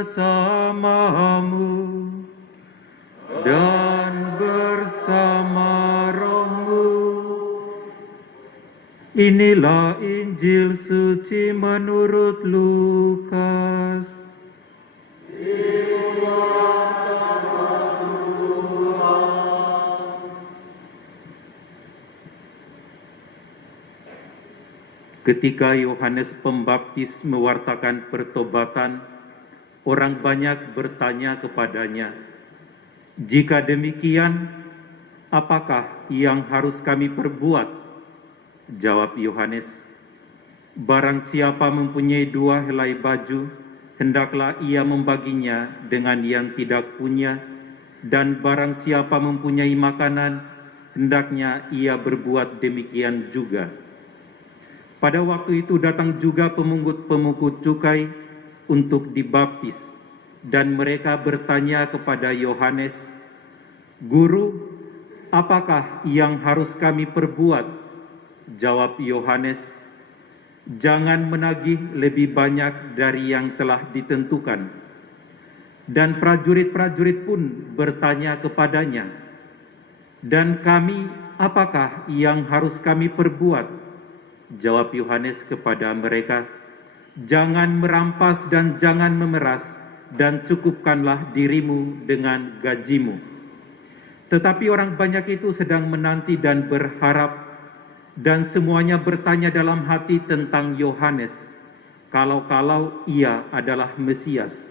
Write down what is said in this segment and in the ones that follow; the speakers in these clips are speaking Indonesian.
bersamamu dan bersama rohmu. Inilah Injil suci menurut Lukas. Ketika Yohanes Pembaptis mewartakan pertobatan, orang banyak bertanya kepadanya, "Jika demikian, apakah yang harus kami perbuat?" Jawab Yohanes, "Barang siapa mempunyai 2 helai baju, hendaklah ia membaginya dengan yang tidak punya, dan barang siapa mempunyai makanan, hendaknya ia berbuat demikian juga." Pada waktu itu datang juga pemungut cukai untuk dibaptis, dan mereka bertanya kepada Yohanes, "Guru, apakah yang harus kami perbuat?" Jawab Yohanes, "Jangan menagih lebih banyak dari yang telah ditentukan." Dan prajurit-prajurit pun bertanya kepadanya, "Dan kami, apakah yang harus kami perbuat?" Jawab Yohanes kepada mereka, "Jangan merampas dan jangan memeras, dan cukupkanlah dirimu dengan gajimu." Tetapi orang banyak itu sedang menanti dan berharap, dan semuanya bertanya dalam hati tentang Yohanes, kalau-kalau ia adalah Mesias.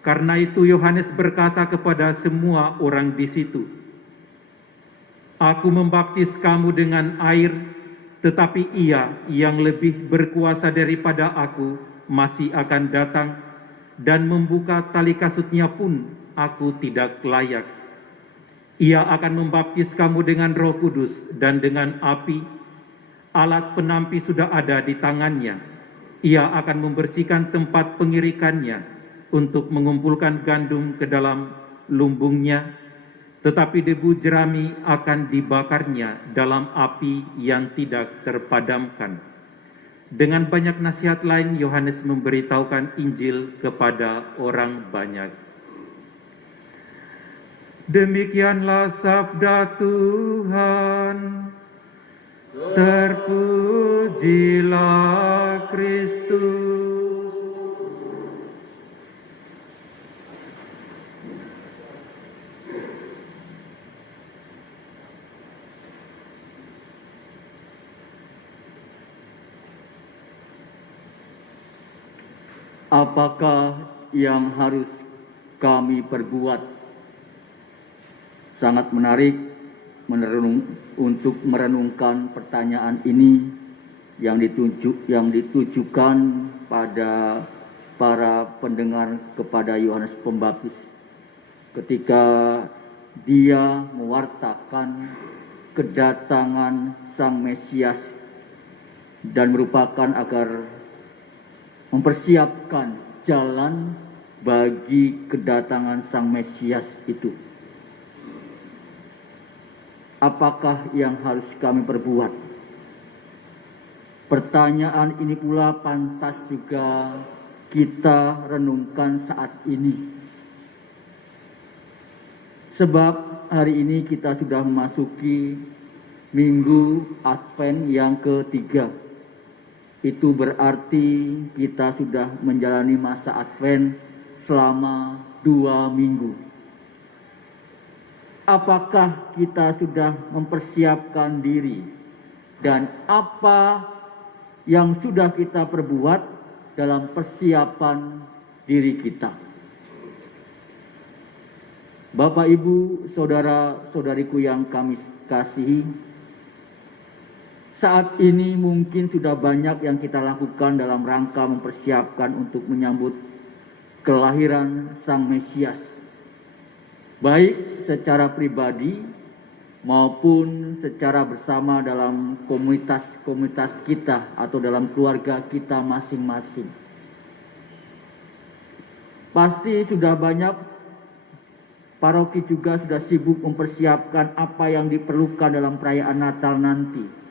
Karena itu Yohanes berkata kepada semua orang di situ, "Aku membaptis kamu dengan air, tetapi ia yang lebih berkuasa daripada aku masih akan datang, dan membuka tali kasutnya pun aku tidak layak. Ia akan membaptis kamu dengan Roh Kudus dan dengan api. Alat penampi sudah ada di tangannya. Ia akan membersihkan tempat pengirikannya untuk mengumpulkan gandum ke dalam lumbungnya, tetapi debu jerami akan dibakarnya dalam api yang tidak terpadamkan." Dengan banyak nasihat lain, Yohanes memberitahukan Injil kepada orang banyak. Demikianlah sabda Tuhan. Terpujilah Kristus. Apakah yang harus kami perbuat? Sangat menarik untuk merenungkan pertanyaan ini yang ditujukan pada para pendengar kepada Yohanes Pembaptis ketika dia mewartakan kedatangan Sang Mesias dan merupakan agar mempersiapkan jalan bagi kedatangan Sang Mesias itu. Apakah yang harus kami perbuat? Pertanyaan ini pula pantas juga kita renungkan saat ini. Sebab hari ini kita sudah memasuki Minggu Advent yang ketiga. Itu berarti kita sudah menjalani masa Advent selama 2 minggu. Apakah kita sudah mempersiapkan diri dan apa yang sudah kita perbuat dalam persiapan diri kita? Bapak, Ibu, saudara-saudariku yang kami kasihi, saat ini mungkin sudah banyak yang kita lakukan dalam rangka mempersiapkan untuk menyambut kelahiran Sang Mesias, baik secara pribadi maupun secara bersama dalam komunitas-komunitas kita atau dalam keluarga kita masing-masing. Pasti sudah banyak paroki juga sudah sibuk mempersiapkan apa yang diperlukan dalam perayaan Natal nanti.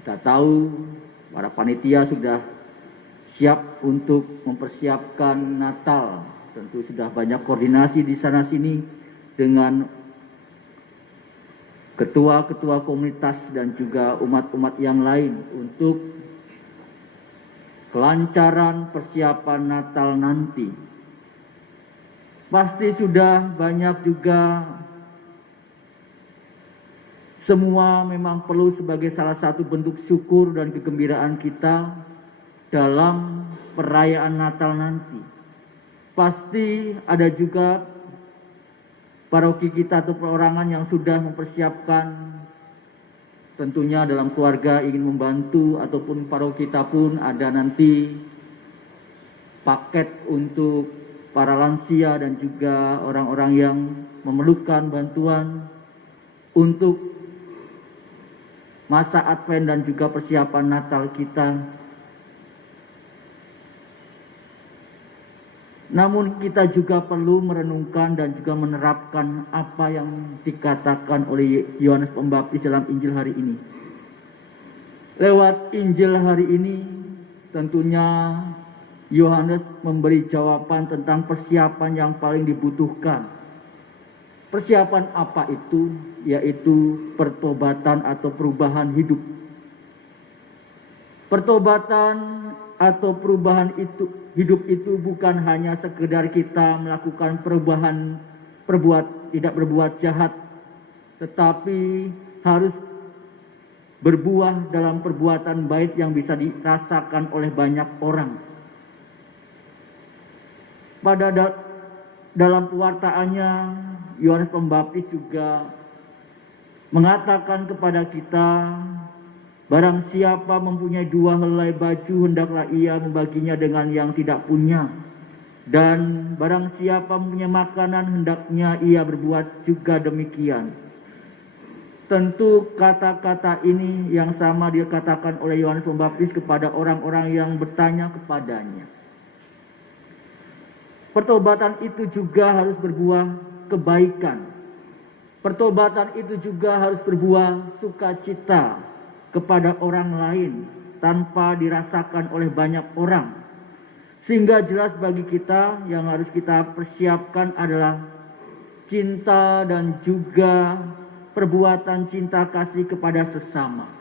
Kita tahu para panitia sudah siap untuk mempersiapkan Natal. Tentu sudah banyak koordinasi di sana-sini dengan ketua-ketua komunitas dan juga umat-umat yang lain untuk kelancaran persiapan Natal nanti. Pasti sudah banyak juga, semua memang perlu sebagai salah satu bentuk syukur dan kegembiraan kita dalam perayaan Natal nanti. Pasti ada juga paroki kita atau perorangan yang sudah mempersiapkan, tentunya dalam keluarga ingin membantu, ataupun paroki kita pun ada nanti paket untuk para lansia dan juga orang-orang yang memerlukan bantuan untuk masa Advent dan juga persiapan Natal kita. Namun kita juga perlu merenungkan dan juga menerapkan apa yang dikatakan oleh Yohanes Pembaptis dalam Injil hari ini. Lewat Injil hari ini tentunya Yohanes memberi jawaban tentang persiapan yang paling dibutuhkan. Persiapan apa itu? Yaitu pertobatan atau perubahan hidup. Pertobatan atau perubahan hidup itu bukan hanya sekedar kita melakukan perubahan, tidak berbuat jahat, tetapi harus berbuah dalam perbuatan baik yang bisa dirasakan oleh banyak orang. Dalam pewartaannya, Yohanes Pembaptis juga mengatakan kepada kita, barang siapa mempunyai 2 helai baju, hendaklah ia membaginya dengan yang tidak punya. Dan barang siapa mempunyai makanan, hendaknya ia berbuat juga demikian. Tentu kata-kata ini yang sama dikatakan oleh Yohanes Pembaptis kepada orang-orang yang bertanya kepadanya. Pertobatan itu juga harus berbuah kebaikan. Pertobatan itu juga harus berbuah sukacita kepada orang lain tanpa dirasakan oleh banyak orang. Sehingga jelas bagi kita yang harus kita persiapkan adalah cinta dan juga perbuatan cinta kasih kepada sesama.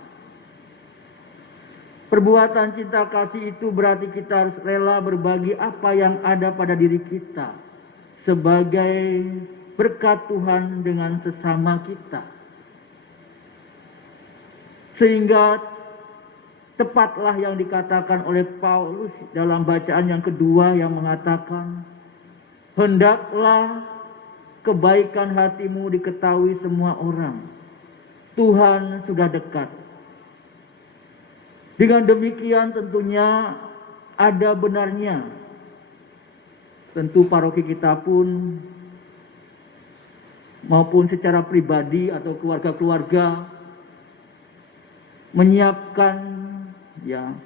Perbuatan cinta kasih itu berarti kita harus rela berbagi apa yang ada pada diri kita sebagai berkat Tuhan dengan sesama kita. Sehingga tepatlah yang dikatakan oleh Paulus dalam bacaan yang kedua yang mengatakan, hendaklah kebaikan hatimu diketahui semua orang. Tuhan sudah dekat. Dengan demikian tentunya ada benarnya. Tentu paroki kita pun maupun secara pribadi atau keluarga-keluarga menyiapkan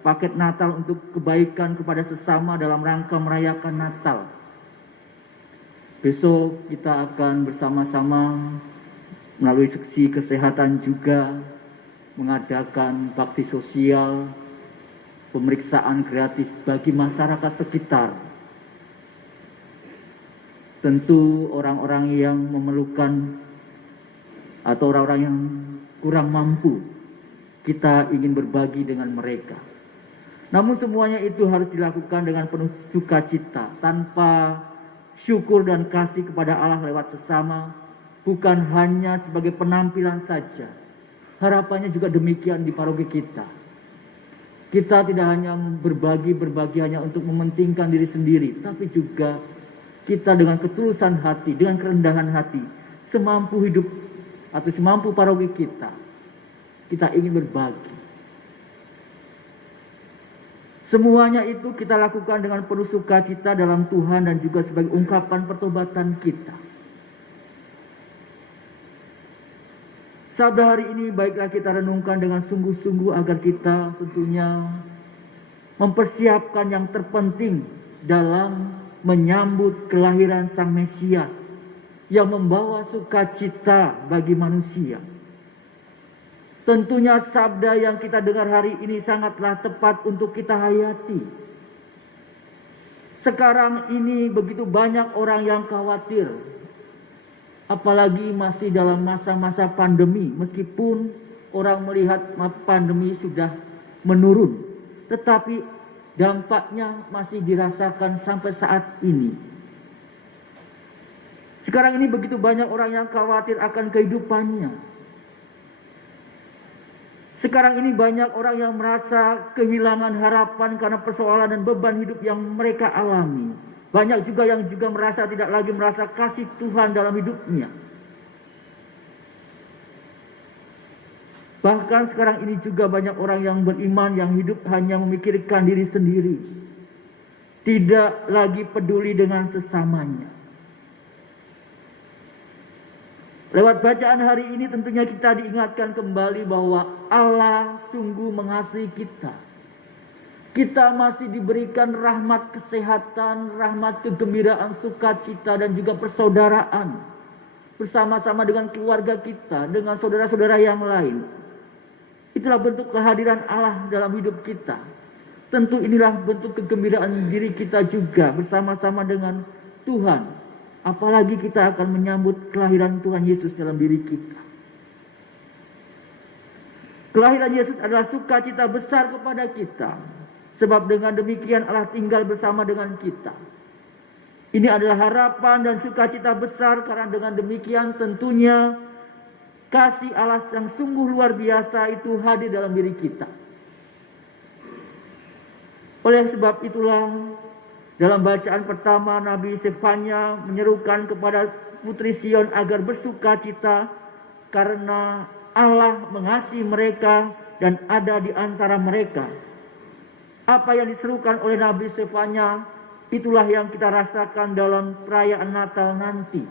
paket Natal untuk kebaikan kepada sesama dalam rangka merayakan Natal. Besok kita akan bersama-sama melalui seksi kesehatan juga mengadakan bakti sosial, pemeriksaan gratis bagi masyarakat sekitar. Tentu orang-orang yang memerlukan atau orang-orang yang kurang mampu, kita ingin berbagi dengan mereka. Namun semuanya itu harus dilakukan dengan penuh sukacita, tanpa syukur dan kasih kepada Allah lewat sesama, bukan hanya sebagai penampilan saja. Harapannya juga demikian di paroki kita. Kita tidak hanya berbagi hanya untuk mementingkan diri sendiri, tapi juga kita dengan ketulusan hati, dengan kerendahan hati, semampu hidup atau semampu paroki kita ingin berbagi. Semuanya itu kita lakukan dengan penuh sukacita dalam Tuhan dan juga sebagai ungkapan pertobatan kita. Sabda hari ini baiklah kita renungkan dengan sungguh-sungguh agar kita tentunya mempersiapkan yang terpenting dalam menyambut kelahiran Sang Mesias yang membawa sukacita bagi manusia. Tentunya sabda yang kita dengar hari ini sangatlah tepat untuk kita hayati. Sekarang ini begitu banyak orang yang khawatir, apalagi masih dalam masa-masa pandemi. Meskipun orang melihat pandemi sudah menurun, tetapi dampaknya masih dirasakan sampai saat ini. Sekarang ini begitu banyak orang yang khawatir akan kehidupannya. Sekarang ini banyak orang yang merasa kehilangan harapan karena persoalan dan beban hidup yang mereka alami. Banyak juga yang juga merasa tidak lagi merasa kasih Tuhan dalam hidupnya. Bahkan sekarang ini juga banyak orang yang beriman yang hidup hanya memikirkan diri sendiri. Tidak lagi peduli dengan sesamanya. Lewat bacaan hari ini tentunya kita diingatkan kembali bahwa Allah sungguh mengasihi kita. Kita masih diberikan rahmat kesehatan, rahmat kegembiraan, sukacita dan juga persaudaraan. Bersama-sama dengan keluarga kita, dengan saudara-saudara yang lain. Itulah bentuk kehadiran Allah dalam hidup kita. Tentu inilah bentuk kegembiraan diri kita juga bersama-sama dengan Tuhan. Apalagi kita akan menyambut kelahiran Tuhan Yesus dalam diri kita. Kelahiran Yesus adalah sukacita besar kepada kita. Sebab dengan demikian Allah tinggal bersama dengan kita. Ini adalah harapan dan sukacita besar karena dengan demikian tentunya kasih Allah yang sungguh luar biasa itu hadir dalam diri kita. Oleh sebab itulah dalam bacaan pertama Nabi Sefanya menyerukan kepada putri Sion agar bersukacita karena Allah mengasihi mereka dan ada di antara mereka. Apa yang diserukan oleh Nabi Sefanya itulah yang kita rasakan dalam perayaan Natal nanti.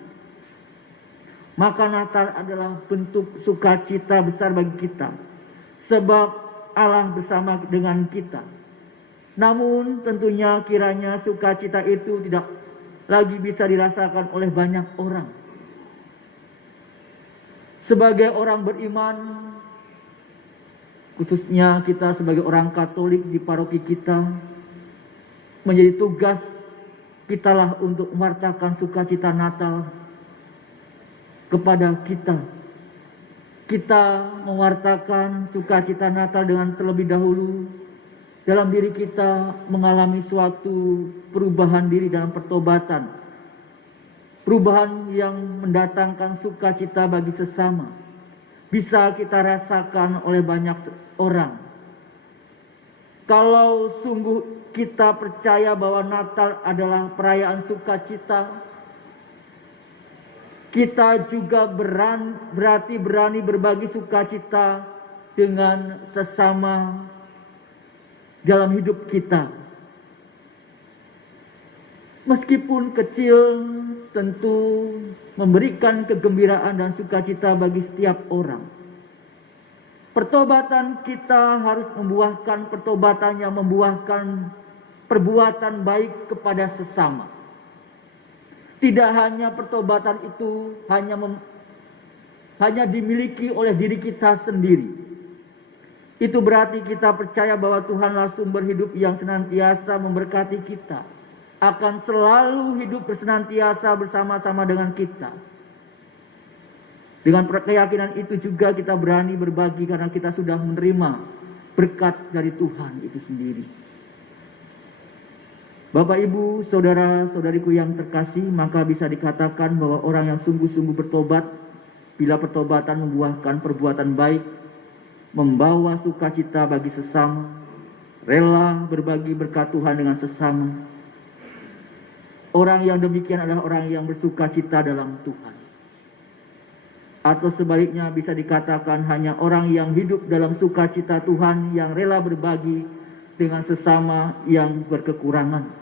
Maka Natal adalah bentuk sukacita besar bagi kita sebab Allah bersama dengan kita. Namun tentunya kiranya sukacita itu tidak lagi bisa dirasakan oleh banyak orang. Sebagai orang beriman, khususnya kita sebagai orang Katolik di paroki kita, menjadi tugas kitalah untuk mewartakan sukacita Natal kepada kita. Kita mewartakan sukacita Natal dengan terlebih dahulu dalam diri kita mengalami suatu perubahan diri dalam pertobatan. Perubahan yang mendatangkan sukacita bagi sesama. Bisa kita rasakan oleh banyak orang. Kalau sungguh kita percaya bahwa Natal adalah perayaan sukacita, kita juga berarti berani berbagi sukacita dengan sesama dalam hidup kita. Meskipun kecil, tentu memberikan kegembiraan dan sukacita bagi setiap orang. Pertobatan kita harus membuahkan pertobatan yang membuahkan perbuatan baik kepada sesama. Tidak hanya pertobatan itu hanya dimiliki oleh diri kita sendiri. Itu berarti kita percaya bahwa Tuhanlah sumber hidup yang senantiasa memberkati kita. Akan selalu hidup bersenantiasa bersama-sama dengan kita. Dengan keyakinan itu juga kita berani berbagi karena kita sudah menerima berkat dari Tuhan itu sendiri. Bapak, Ibu, saudara-saudariku yang terkasih, maka bisa dikatakan bahwa orang yang sungguh-sungguh bertobat, bila pertobatan membuahkan perbuatan baik, membawa sukacita bagi sesama, rela berbagi berkat Tuhan dengan sesama. Orang yang demikian adalah orang yang bersukacita dalam Tuhan. Atau sebaliknya bisa dikatakan hanya orang yang hidup dalam sukacita Tuhan yang rela berbagi dengan sesama yang berkekurangan.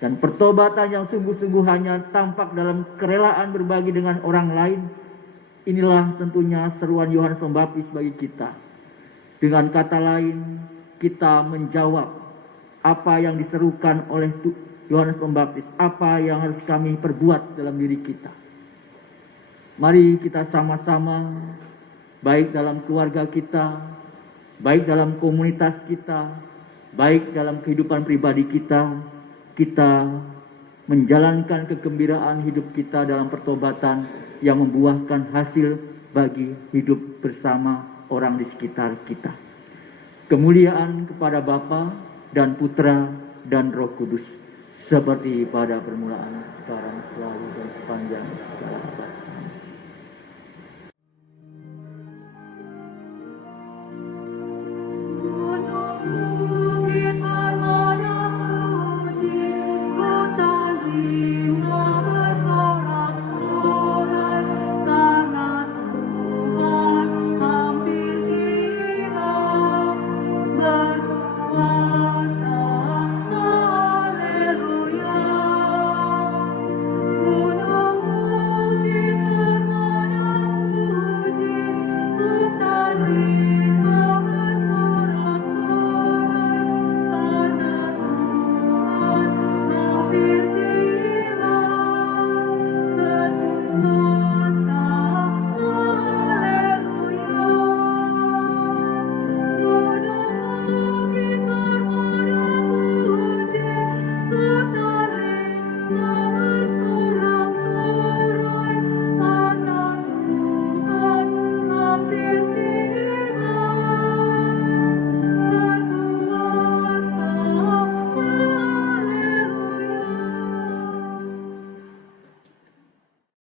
Dan pertobatan yang sungguh-sungguh hanya tampak dalam kerelaan berbagi dengan orang lain. Inilah tentunya seruan Yohanes Pembaptis bagi kita. Dengan kata lain, kita menjawab apa yang diserukan oleh Yohanes Pembaptis, apa yang harus kami perbuat dalam diri kita. Mari kita sama-sama, baik dalam keluarga kita, baik dalam komunitas kita, baik dalam kehidupan pribadi kita, kita menjalankan kegembiraan hidup kita dalam pertobatan yang membuahkan hasil bagi hidup bersama orang di sekitar kita. Kemuliaan kepada Bapa dan Putra dan Roh Kudus, seperti pada permulaan, sekarang, selalu, dan sepanjang segala abad.